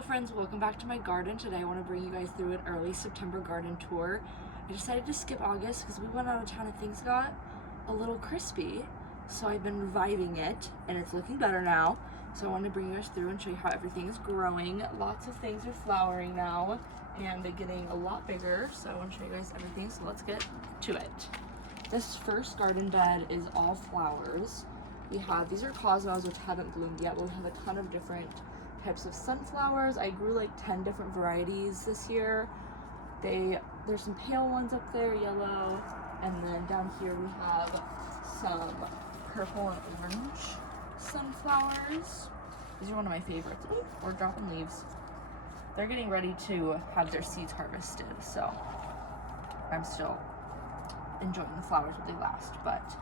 Hello friends, welcome back to my garden. Today I want to bring you guys through an early September garden tour. I decided to skip August because we went out of town and things got a little crispy. So I've been reviving it and it's looking better now. So I wanted to bring you guys through and show you how everything is growing. Lots of things are flowering now and they're getting a lot bigger. So I want to show you guys everything, so let's get to it. This first garden bed is all flowers. These are cosmos which haven't bloomed yet, but we have a ton of different types of sunflowers. I grew like 10 different varieties this year. There's some pale ones up there, yellow, and then down here we have some purple and orange sunflowers. These are one of my favorites. Ooh, we're dropping leaves. They're getting ready to have their seeds harvested, so I'm still enjoying the flowers while they last. But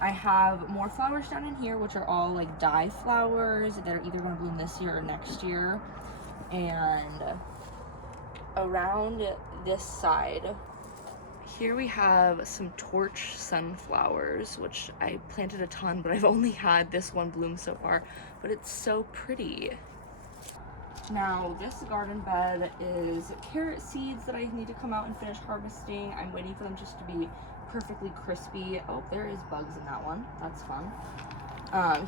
I have more flowers down in here, which are all like dye flowers that are either going to bloom this year or next year. And around this side, here we have some torch sunflowers, which I planted a ton, but I've only had this one bloom so far, but it's so pretty. Now, this garden bed is carrot seeds that I need to come out and finish harvesting. I'm waiting for them just to be perfectly crispy. Oh, there is bugs in that one. That's fun.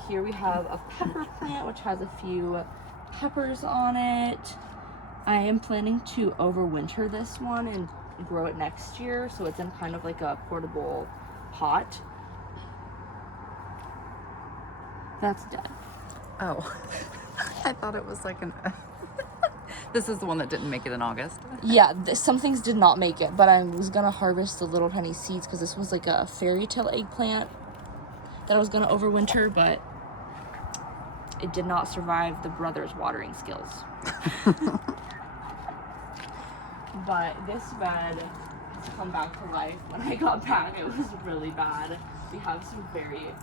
Here we have a pepper plant, which has a few peppers on it. I am planning to overwinter this one and grow it next year, so it's in kind of like a portable pot. That's dead. Oh, I thought it was like an... This is the one that didn't make it in August. Yeah, some things did not make it, but I was gonna harvest the little tiny seeds because this was like a fairy tale eggplant that I was gonna overwinter, but it did not survive the brother's watering skills. But this bed has come back to life. When I got back, it was really bad. We have some very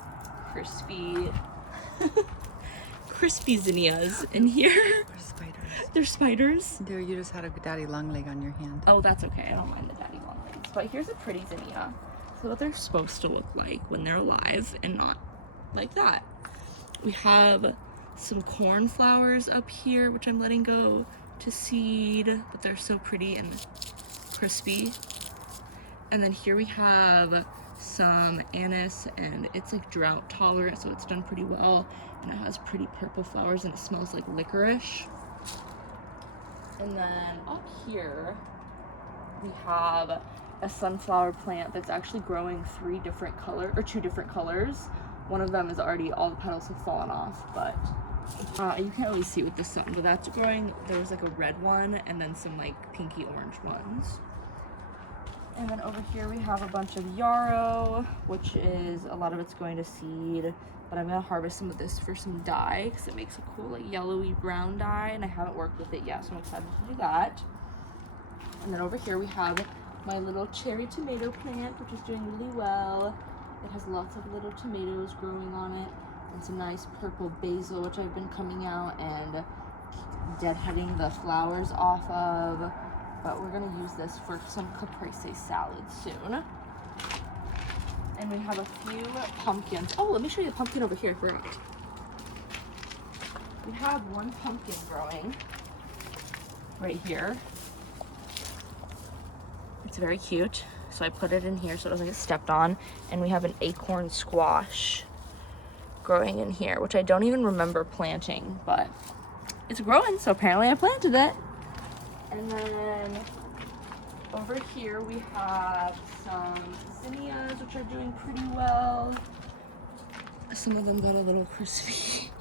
crispy zinnias in here. They're spiders. They're spiders. There, you just had a daddy long leg on your hand. Oh, that's okay. I don't mind the daddy long legs. But here's a pretty zinnia. So what they're supposed to look like when they're alive and not like that. We have some cornflowers up here, which I'm letting go to seed, but they're so pretty and crispy. And then here we have some anise, and it's like drought tolerant, so it's done pretty well. And it has pretty purple flowers and it smells like licorice. And then up here we have a sunflower plant that's actually growing two different colors. One of them is already, all the petals have fallen off, but you can't really see with the sun, but that's growing. There's like a red one and then some like pinky orange ones. And then over here we have a bunch of yarrow, which is, a lot of it's going to seed, but I'm gonna harvest some of this for some dye because it makes a cool like yellowy brown dye, and I haven't worked with it yet, so I'm excited to do that. And then over here we have my little cherry tomato plant, which is doing really well. It has lots of little tomatoes growing on it, and some nice purple basil, which I've been coming out and deadheading the flowers off of. But we're gonna use this for some caprese salad soon. And we have a few pumpkins. Oh, let me show you the pumpkin over here, I forgot. We have one pumpkin growing right here. It's very cute. So I put it in here so it doesn't get stepped on. And we have an acorn squash growing in here, which I don't even remember planting, but it's growing, so apparently I planted it. And then over here we have some zinnias, which are doing pretty well. Some of them got a little crispy,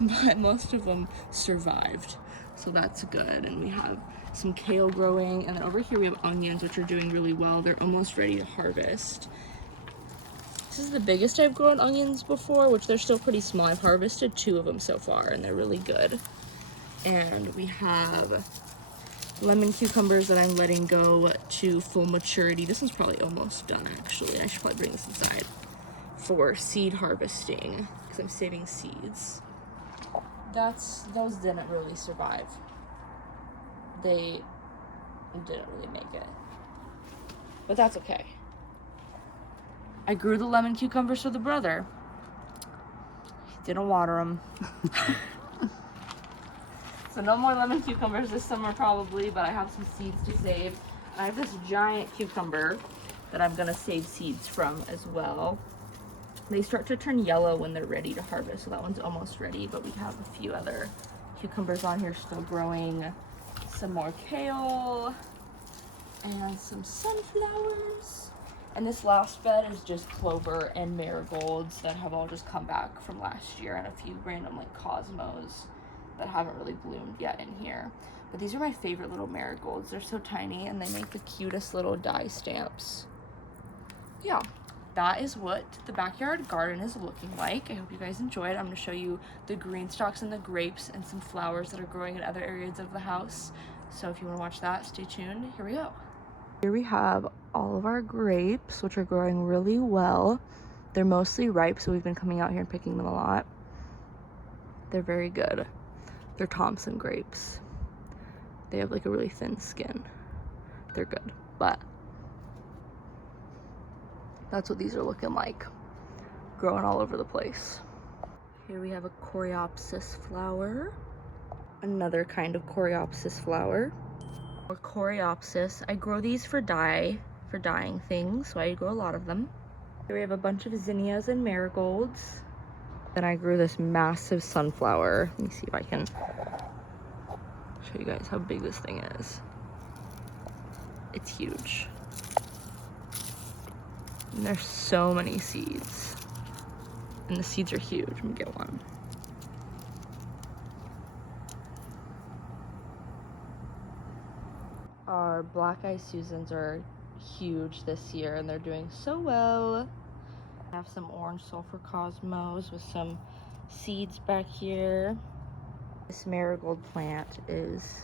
but most of them survived, so that's good. And we have some kale growing, and then over here we have onions, which are doing really well. They're almost ready to harvest. This is the biggest I've grown onions before, which they're still pretty small. I've harvested 2 of them so far, and they're really good. And we have lemon cucumbers that I'm letting go to full maturity. This one's probably almost done, actually. I should probably bring this inside for seed harvesting because I'm saving seeds. Those didn't really survive. They didn't really make it, but that's okay. I grew the lemon cucumbers for the brother. He didn't water them. So no more lemon cucumbers this summer probably, but I have some seeds to save. And I have this giant cucumber that I'm gonna save seeds from as well. They start to turn yellow when they're ready to harvest, so that one's almost ready, but we have a few other cucumbers on here still growing. Some more kale and some sunflowers. And this last bed is just clover and marigolds that have all just come back from last year, and a few random like cosmos that haven't really bloomed yet in here. But these are my favorite little marigolds. They're so tiny and they make the cutest little die stamps. Yeah, that is what the backyard garden is looking like. I hope you guys enjoyed. I'm gonna show you the green stalks and the grapes and some flowers that are growing in other areas of the house. So if you wanna watch that, stay tuned. Here we go. Here we have all of our grapes, which are growing really well. They're mostly ripe, so we've been coming out here and picking them a lot. They're very good. They're Thompson grapes. They have like a really thin skin. They're good, but that's what these are looking like, growing all over the place. Here we have a coreopsis flower, another kind of coreopsis flower. Or coreopsis. I grow these for dyeing things, so I grow a lot of them. Here we have a bunch of zinnias and marigolds. Then I grew this massive sunflower. Let me see if I can show you guys how big this thing is. It's huge. And there's so many seeds. And the seeds are huge. Let me get one. Our black eye Susans are huge this year and they're doing so well. I have some orange sulfur cosmos with some seeds back here. This marigold plant is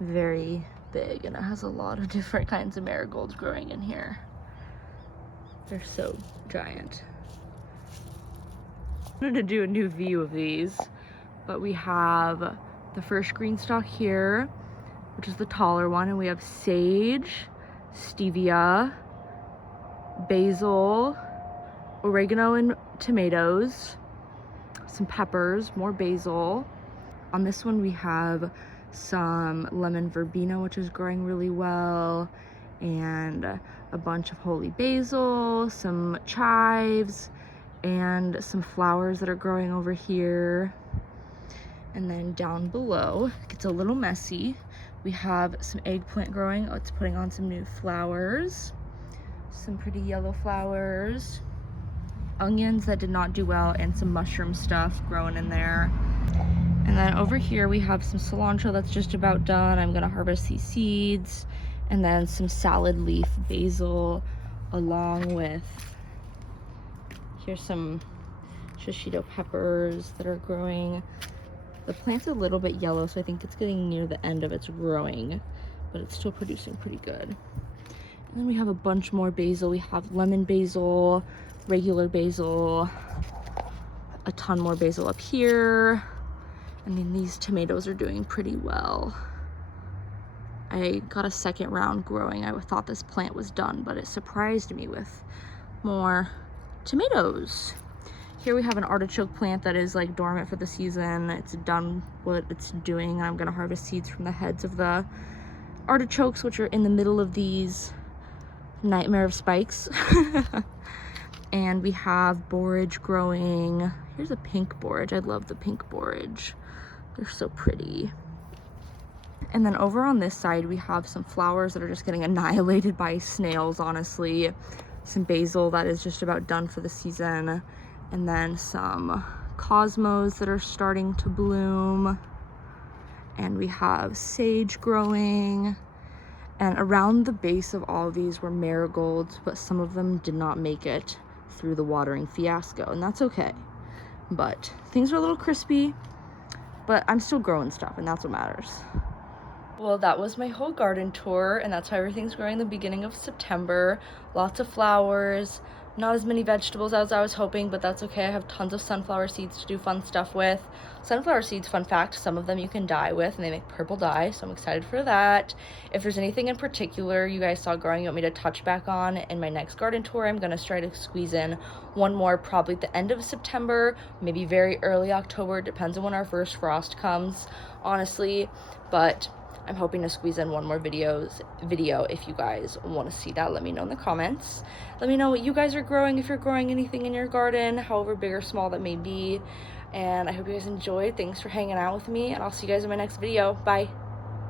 very big and it has a lot of different kinds of marigolds growing in here. They're so giant. I wanted to do a new view of these, but we have the first green stalk here, which is the taller one, and we have sage, stevia, basil, oregano and tomatoes, some peppers, more basil. On this one we have some lemon verbena, which is growing really well, and a bunch of holy basil, some chives, and some flowers that are growing over here. And then down below, it gets a little messy. We have some eggplant growing. Oh, it's putting on some new flowers. Some pretty yellow flowers. Onions that did not do well, and some mushroom stuff growing in there. And then over here we have some cilantro that's just about done. I'm gonna harvest these seeds. And then some salad leaf basil, along with, here's some shishito peppers that are growing. The plant's a little bit yellow, so I think it's getting near the end of its growing, but it's still producing pretty good. And then we have a bunch more basil. We have lemon basil, regular basil, a ton more basil up here. And then these tomatoes are doing pretty well. I got a second round growing. I thought this plant was done, but it surprised me with more tomatoes. Here we have an artichoke plant that is like dormant for the season. It's done what it's doing. I'm gonna harvest seeds from the heads of the artichokes, which are in the middle of these nightmare of spikes. And we have borage growing. Here's a pink borage. I love the pink borage. They're so pretty. And then over on this side, we have some flowers that are just getting annihilated by snails, honestly. Some basil that is just about done for the season. And then some cosmos that are starting to bloom. And we have sage growing. And around the base of all of these were marigolds, but some of them did not make it through the watering fiasco, and that's okay. But things are a little crispy, but I'm still growing stuff, and that's what matters. Well, that was my whole garden tour, and that's how everything's growing in the beginning of September. Lots of flowers, Not as many vegetables as I was hoping, but that's okay. I have tons of sunflower seeds to do fun stuff with. Sunflower seeds, fun fact, some of them you can dye with and they make purple dye, so I'm excited for that. If there's anything in particular you guys saw growing you want me to touch back on in my next garden tour, I'm gonna try to squeeze in one more probably at the end of September, maybe very early October, depends on when our first frost comes, honestly, but I'm hoping to squeeze in one more video. If you guys want to see that, let me know in the comments. Let me know what you guys are growing, if you're growing anything in your garden, however big or small that may be. And I hope you guys enjoyed. Thanks for hanging out with me, and I'll see you guys in my next video. Bye.